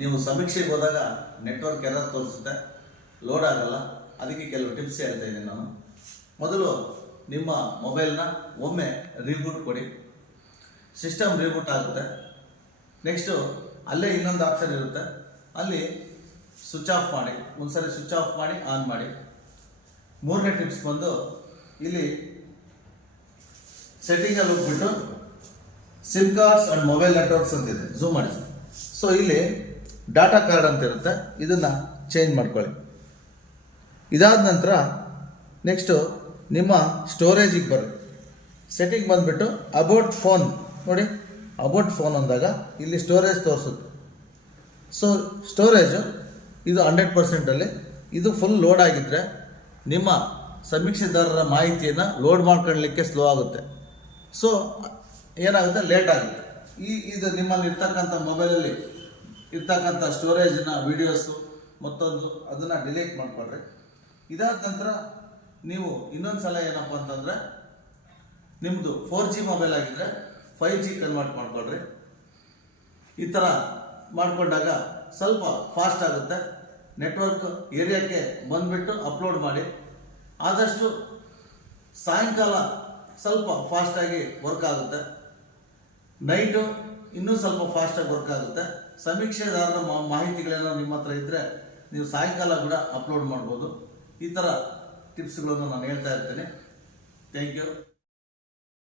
ನೀವು ಸಮೀಕ್ಷೆಗೆ ಹೋದಾಗ ನೆಟ್ವರ್ಕ್ ಎರರ್ ತೋರಿಸುತ್ತೆ, ಲೋಡ್ ಆಗಲ್ಲ. ಅದಕ್ಕೆ ಕೆಲವು ಟಿಪ್ಸ್ ಹೇಳ್ತಾ ಇದ್ದೀನಿ ನಾನು. ಮೊದಲು ನಿಮ್ಮ ಮೊಬೈಲ್ನ ಒಮ್ಮೆ ರೀಬೂಟ್ ಕೊಡಿ. ಸಿಸ್ಟಮ್ ರೀಬೂಟ್ ಆಗುತ್ತೆ. ನೆಕ್ಸ್ಟು ಅಲ್ಲೇ ಇನ್ನೊಂದು ಆಪ್ಷನ್ ಇರುತ್ತೆ, ಅಲ್ಲಿ ಸ್ವಿಚ್ ಆಫ್ ಮಾಡಿ. ಒಂದ್ಸರಿ ಸ್ವಿಚ್ ಆಫ್ ಮಾಡಿ ಆನ್ ಮಾಡಿ. ಮೂರನೇ ಟಿಪ್ಸ್ ಬಂದು ಇಲ್ಲಿ ಸೆಟ್ಟಿಂಗಲ್ಲಿ ಹೋಗ್ಬಿಟ್ಟು sim cards and mobile networks ಅಂತಿದೆ, ಝೂಮ್ ಮಾಡಿ. ಸೊ ಇಲ್ಲಿ ಡಾಟಾ ಕಾರ್ಡ್ ಅಂತ ಇರುತ್ತೆ, ಇದನ್ನು ಚೇಂಜ್ ಮಾಡ್ಕೊಳ್ಳಿ. ಇದಾದ ನಂತರ ನೆಕ್ಸ್ಟು ನಿಮ್ಮ ಸ್ಟೋರೇಜಿಗೆ ಬರ್ರಿ. ಸೆಟ್ಟಿಂಗ್ ಬಂದುಬಿಟ್ಟು ಅಬೌಟ್ ಫೋನ್ ನೋಡಿ, ಅಬೌಟ್ ಫೋನ್ ಅಂದಾಗ ಇಲ್ಲಿ ಸ್ಟೋರೇಜ್ ತೋರಿಸುತ್ತೆ. ಸೊ ಸ್ಟೋರೇಜು ಇದು 100%ಅಲ್ಲಿ, ಇದು ಫುಲ್ ಲೋಡ್ ಆಗಿದ್ದರೆ ನಿಮ್ಮ ಸಮೀಕ್ಷೆದಾರರ ಮಾಹಿತಿಯನ್ನು ಲೋಡ್ ಮಾಡ್ಕೊಳ್ಳಲಿಕ್ಕೆ ಸ್ಲೋ ಆಗುತ್ತೆ. ಸೊ ಏನಾಗುತ್ತೆ, ಲೇಟ್ ಆಗುತ್ತೆ. ಇದು ನಿಮ್ಮಲ್ಲಿ ಇರ್ತಕ್ಕಂಥ ಮೊಬೈಲಲ್ಲಿ ಇರ್ತಕ್ಕಂಥ ಸ್ಟೋರೇಜ್ನ ವೀಡಿಯೋಸು ಮತ್ತೊಂದು ಅದನ್ನು ಡಿಲೀಟ್ ಮಾಡಿಕೊಡ್ರಿ. ಇದಾದ ನಂತರ ನೀವು ಇನ್ನೊಂದು ಸಲ ಏನಪ್ಪ ಅಂತಂದರೆ, ನಿಮ್ಮದು 4G ಮೊಬೈಲ್ ಆಗಿದ್ದರೆ 5G ಕನ್ವರ್ಟ್ ಮಾಡ್ಕೊಳ್ರಿ. ಈ ಥರ ಮಾಡಿಕೊಂಡಾಗ ಸ್ವಲ್ಪ ಫಾಸ್ಟ್ ಆಗುತ್ತೆ. ನೆಟ್ವರ್ಕ್ ಏರಿಯಾಕ್ಕೆ ಬಂದುಬಿಟ್ಟು ಅಪ್ಲೋಡ್ ಮಾಡಿ. ಆದಷ್ಟು ಸಾಯಂಕಾಲ ಸ್ವಲ್ಪ ಫಾಸ್ಟಾಗಿ ವರ್ಕ್ ಆಗುತ್ತೆ, ನೈಟು ಇನ್ನೂ ಸ್ವಲ್ಪ ಫಾಸ್ಟಾಗಿ ವರ್ಕ್ ಆಗುತ್ತೆ. ಸಮೀಕ್ಷೆದಾರರ ಮಾಹಿತಿಗಳೇನೋ ನಿಮ್ಮ ಹತ್ರ ಇದ್ದರೆ ನೀವು ಸಾಯಂಕಾಲ ಕೂಡ ಅಪ್ಲೋಡ್ ಮಾಡ್ಬೋದು. ಈ ಥರ ಟಿಪ್ಸ್ಗಳನ್ನು ನಾನು ಹೇಳ್ತಾ ಇರ್ತೇನೆ. Thank you.